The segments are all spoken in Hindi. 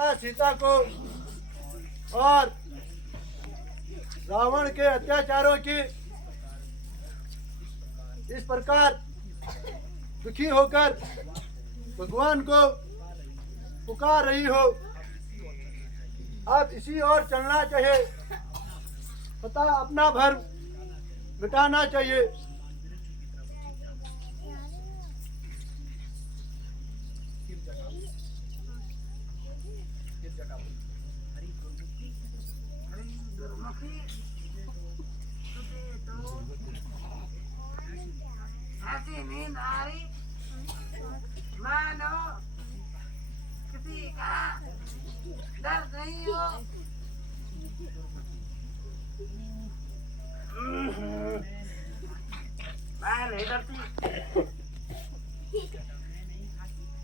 माता सीता को और रावण के अत्याचारों की इस प्रकार दुखी होकर भगवान को पुकार रही हो, अब इसी ओर चलना चाहिए तथा अपना भर्म मिटाना चाहिए। ऐसी नींद आ रही मानो किसी का डर नहीं हो। मैं नहीं डरती,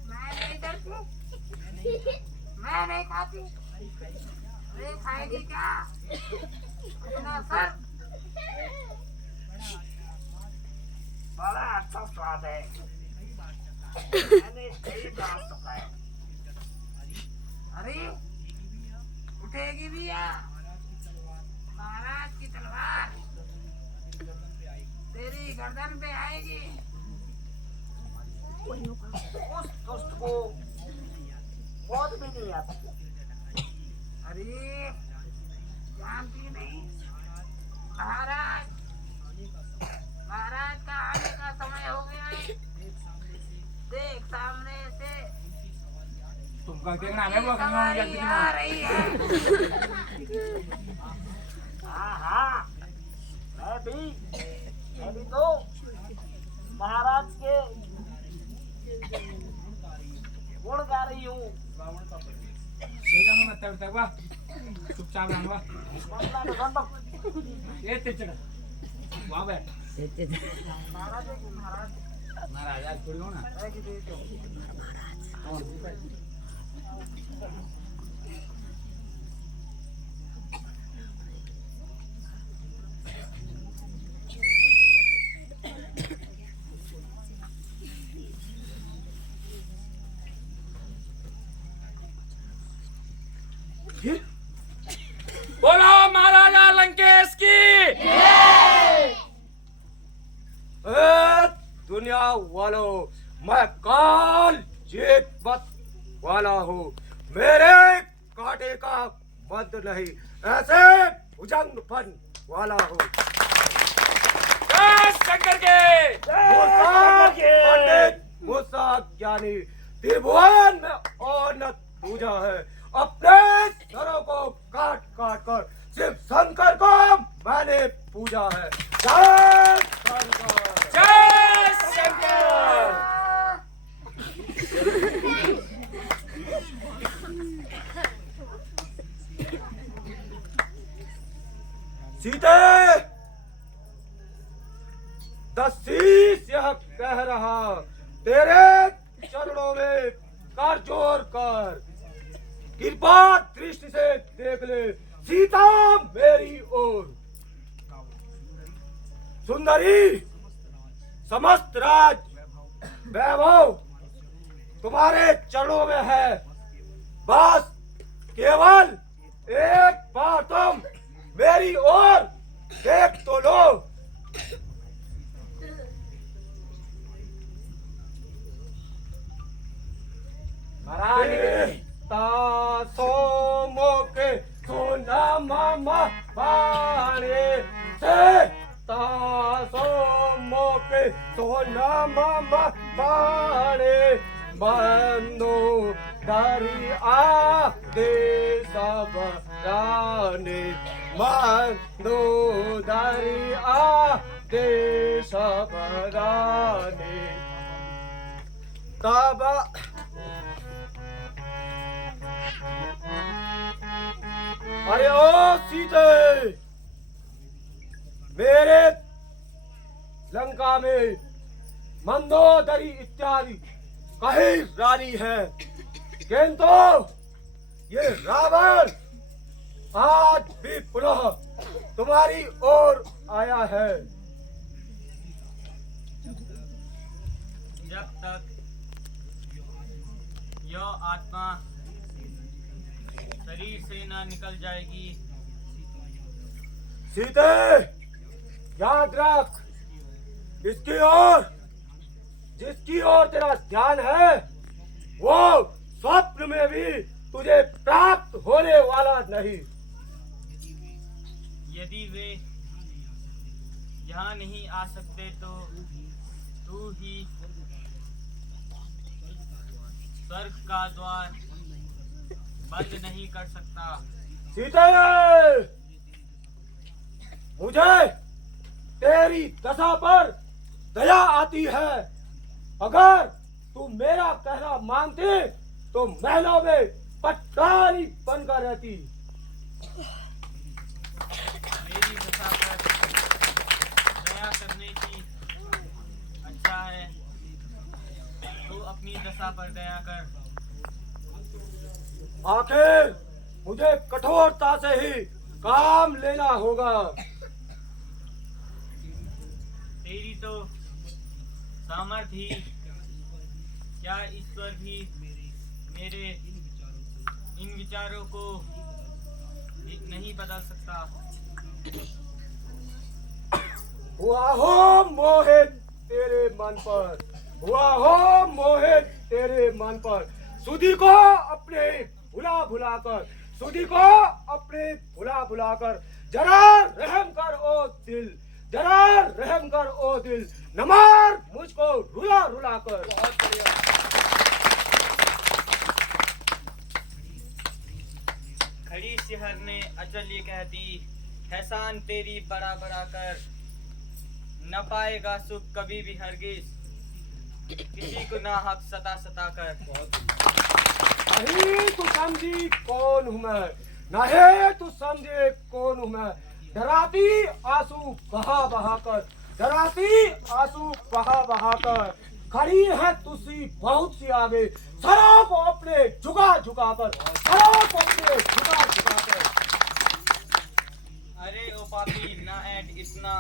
मैं नहीं डरती, मैं नहीं खाती। अरे खाएगी क्या? अपना सर बड़ा अच्छा स्वाद है। मैंने कई बार पकाया। अरे उठेगी भी या महाराज की तलवार तेरी गर्दन पे आएगी। उस दुष्ट को मौत भी नहीं आती। अरे जानती नहीं महाराज, महाराज का आने का समय हो गया है। देख सामने से तुमका देखना है वो सवारी आ रही है। हाँ हाँ, मैं भी तो महाराज के गुण गा रही हूँ। चुपचाप रहना ये तेरे वहाँ बैठ महाराज महाराज आज थोड़ी हो ना बोलो महाराजा लंकेश की दुनिया वालों, मैं काल जेठवत वाला हूँ। मेरे कांटे का बंद नहीं, ऐसे भुजंगपन वाला हूँ। शंकर के पंडित मूसा ज्ञानी त्रिभुवन में औनत पूजा है। अपने सरों को काट काट कर सिर्फ शंकर को मैंने पूजा है। जय शंकर, जय शंकर। सीते दशीस यह कह रहा, तेरे चरणों में कर जोर कर, कृपा दृष्टि से देख ले सीता मेरी ओर। सुंदरी, समस्त राज वैभव तुम्हारे चरणों में है। बस केवल एक बार तुम मेरी ओर देख तो लो। सोमो के सोना मामा पाने से सोमो के सोना मामा पाने बंदो दरी आ दे सब राने बंदो दरी आ दे सब राने। तब अरे ओ सीते, मेरे लंका में मंदोदरी इत्यादि कई रानी है, किंतु ये रावण आज भी पुनः तुम्हारी ओर आया है। जब तक यह आत्मा सेना निकल जाएगी। सीते, याद रख, जिसकी ओर तेरा ध्यान है वो स्वप्न में भी तुझे प्राप्त होने वाला नहीं। यदि वे यहाँ नहीं आ सकते तो तू ही स्वर्ग का द्वार बंद नहीं कर सकता। सीते, मुझे तेरी दशा पर दया आती है। अगर तू मेरा कहना मानती तो महलों में पटरानी बनकर रहती। मेरी दशा पर दया करने की अच्छा है, तू अपनी दशा पर दया कर। आखिर मुझे कठोरता से ही काम लेना होगा। तेरी तो सामर्थ्य ही, क्या ईश्वर भी मेरे इन विचारों को नहीं बदल सकता। हुआ हो मोहित तेरे मन पर, हुआ हो मोहित तेरे मन पर। सुधी को अपने भुला कर, सुधी को अपने भुला कर जरा रहम कर ओ दिल, जरा रहम कर ओ दिल, न मार मुझको रुला कर। खड़ी सिहर ने अचल ये कहती, एहसान तेरी बड़ा बड़ा कर, न पाएगा सुख कभी भी हरगिज, किसी को ना हक सता कर। नहीं तू समझी कौन हूँ मैं, नहीं तू समझे कौन हूँ मैं। डराती आंसू बहा कर, डराती आंसू बहा कर खड़ी है तुसी बहुत सी आगे। सरों को अपने झुका कर, सरों को अपने झुका कर। अरे ओ पापी, ना ऐड इतना,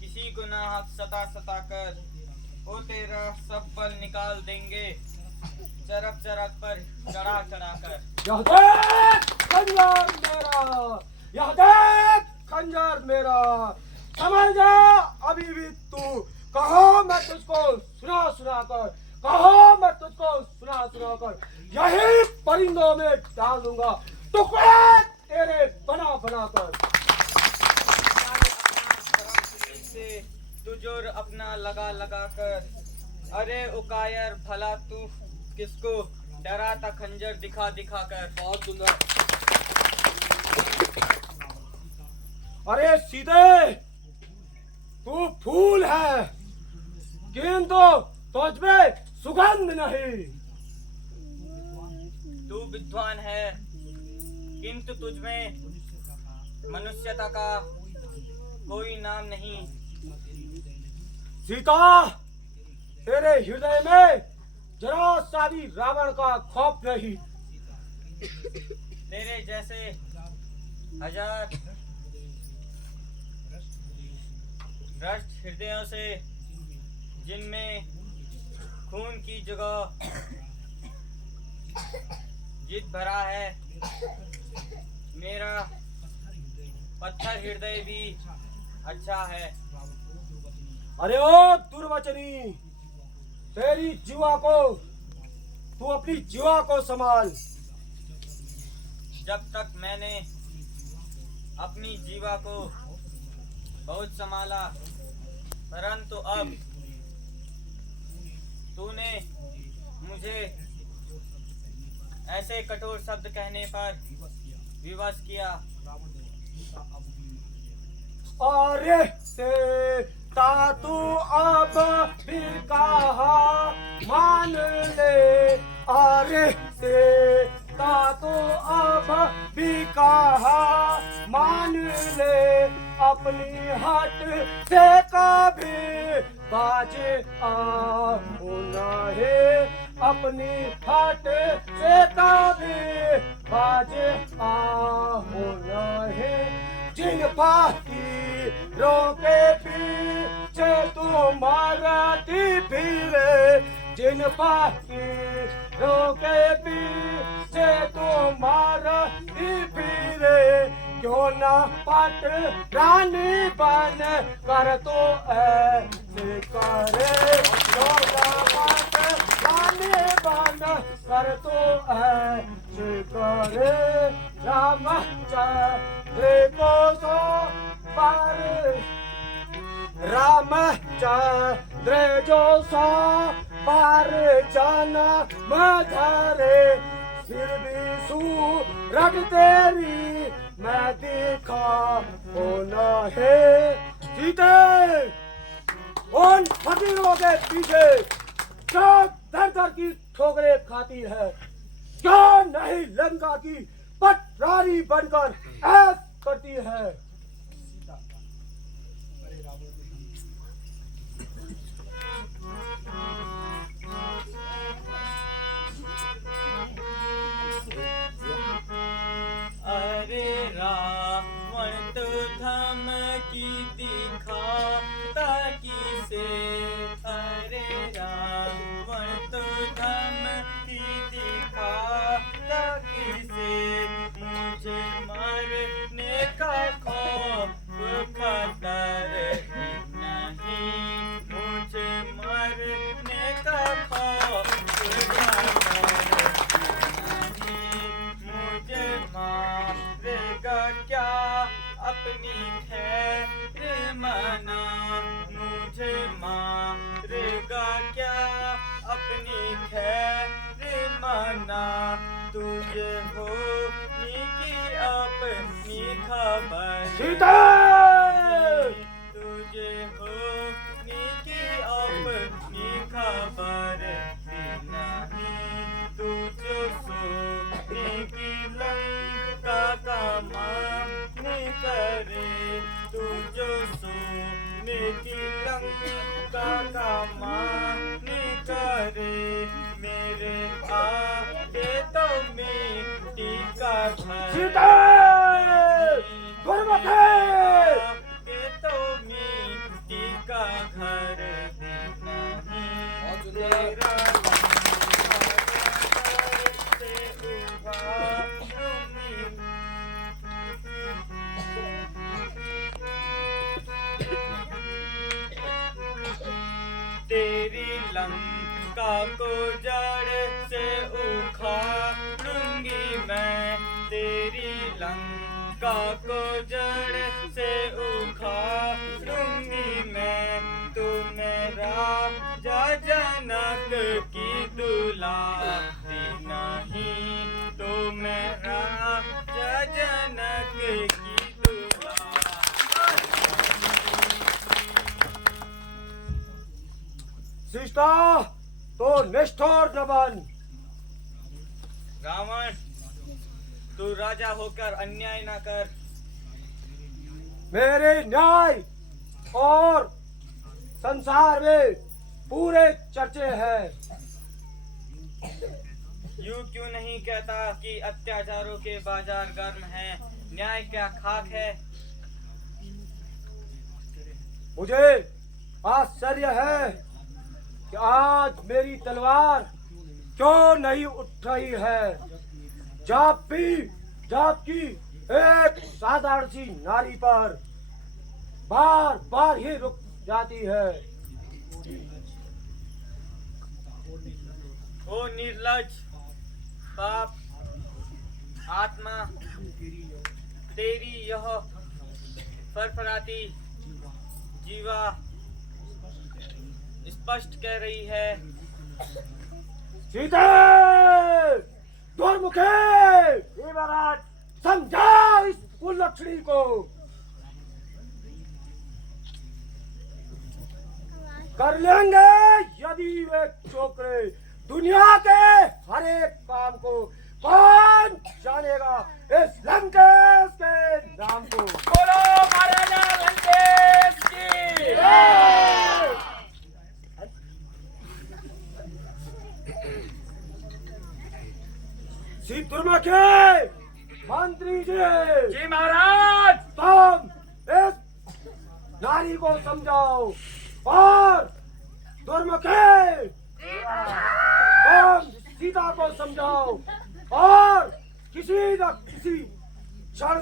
किसी को ना हक सता कर, वो तेरा सब बल निकाल देंगे चरक पर चढ़ा कर। यह देख खंजर मेरा, यह देख खंजर मेरा, समझ जा अभी भी तू। कहो मैं तुझको सुना कर, कहो मैं तुझको सुना कर यही परिंदों में डाल दूंगा, टुकड़े तेरे बना कर। से तू जोर अपना लगा कर, अरे ओ कायर भला तू किसको डराता खंजर दिखा कर। बहुत सुंदर। अरे सीधे तू फूल है किंतु तुझ में सुगंध नहीं। तू विद्वान है किंतु तुझ में मनुष्यता का कोई नाम नहीं। सीता, तेरे हृदय में जरा सा भी रावण का खौफ नहीं। तेरे जैसे हजार भ्रष्ट हृदयों से, जिनमें खून की जगह जिद भरा है, मेरा पत्थर हृदय भी अच्छा है। अरे ओ दुर्वचनी, तेरी जीवा को, तू अपनी जीवा को संभाल। जब तक मैंने अपनी जीवा को बहुत संभाला, परंतु अब तूने मुझे ऐसे कठोर शब्द कहने पर विवश किया। अरे से तू अब भी कहा मान ले, अरे से तू अब भी कहा मान ले, अपनी हट से कभी बाजे होना है, अपनी हट से कभी बाजे होना है। जिन पाती रोके पीछे तुम्हारी फिरे, जिन पाती रोके पीछे तुम न पट रानी बन कर तो ऐसे करे, क्यों न पट रानी बन कर तो ऐसे करे, रामचंद्र को सो पर रामचंद्र जो सो पर जाना मधरे, फिर भी सूरज तेरी मैं देखा होना है। सीते उन फकीरों के पीछे जो दर दर की ठोकरें खाती है, क्या नहीं लंका की पटरानी बनकर ऐश करती है। अरे रावण तो धमकी दिखाता किसे, अरे रावण तो धमकी दिखाता किसे, मुझे मरने का खौफ खतर नहीं, मुझे मरने का खौफ खतर नहीं, मुझे मारेगा क्या अपनी खैर मना, मुझे मारेगा क्या अपनी खैर मना, तुझे होनी की अपनी खबर तुझे होनी की अपनी खबर नहीं, तुझे सोने की लंका का मन करे, तुझे सोने की लंका का मन करे, मेरे आगे तो मिट्टी का घर, आगे तो मिट्टी का घर नहीं, तेरा से तेरी लंका को जड़ से उखाड़ूंगी मैं, तेरी लंका को जड़ से उखाड़ूंगी मैं, तू मेरा जनक की दुलारी नहीं, तू मेरा जनक की सीता तो निष्ठुर जवान। रावण, तू राजा होकर अन्याय ना कर। मेरे न्याय और संसार में पूरे चर्चे हैं। यूं क्यों नहीं कहता कि अत्याचारों के बाजार गर्म हैं, न्याय क्या खाक है। मुझे आश्चर्य है कि आज मेरी तलवार क्यों नहीं उठ रही है। जाप की एक साधारण सी नारी पर बार बार ही रुक जाती है। ओ निर्लज पाप आत्मा, तेरी यह फरफराती जीवा स्पष्ट कह रही है। सीते दुर्मुखे, महाराज समझा इस कुलक्षणी को। कर लेंगे यदि वे छोकरे दुनिया के हर एक काम को। कौन जानेगा इस लंकेश के नाम को। बोलो महाराजा लंकेश की। दुर्मुखे मंत्री जी महाराज, तुम इस नारी को समझाओ और दुर्मुखे तुम सीता को समझाओ और किसी न किसी क्षण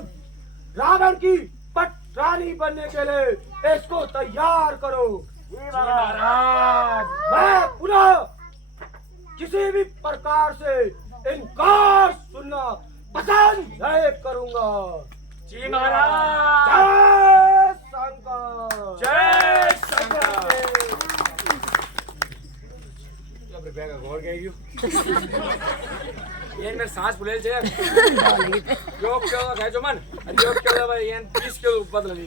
रावण की पटरानी बनने के लिए इसको तैयार करो। जी महाराज। मैं पुनः किसी भी प्रकार से इनकार सुनना पसंद नहीं करूंगा। जी महाराज। जय शंकर। जय शंकर। अब बेगा घोड़ गई ये मेरे सांस फुले छे योग क्यों है जो मन योग क्यों भाई ये 20 किलो बदल दी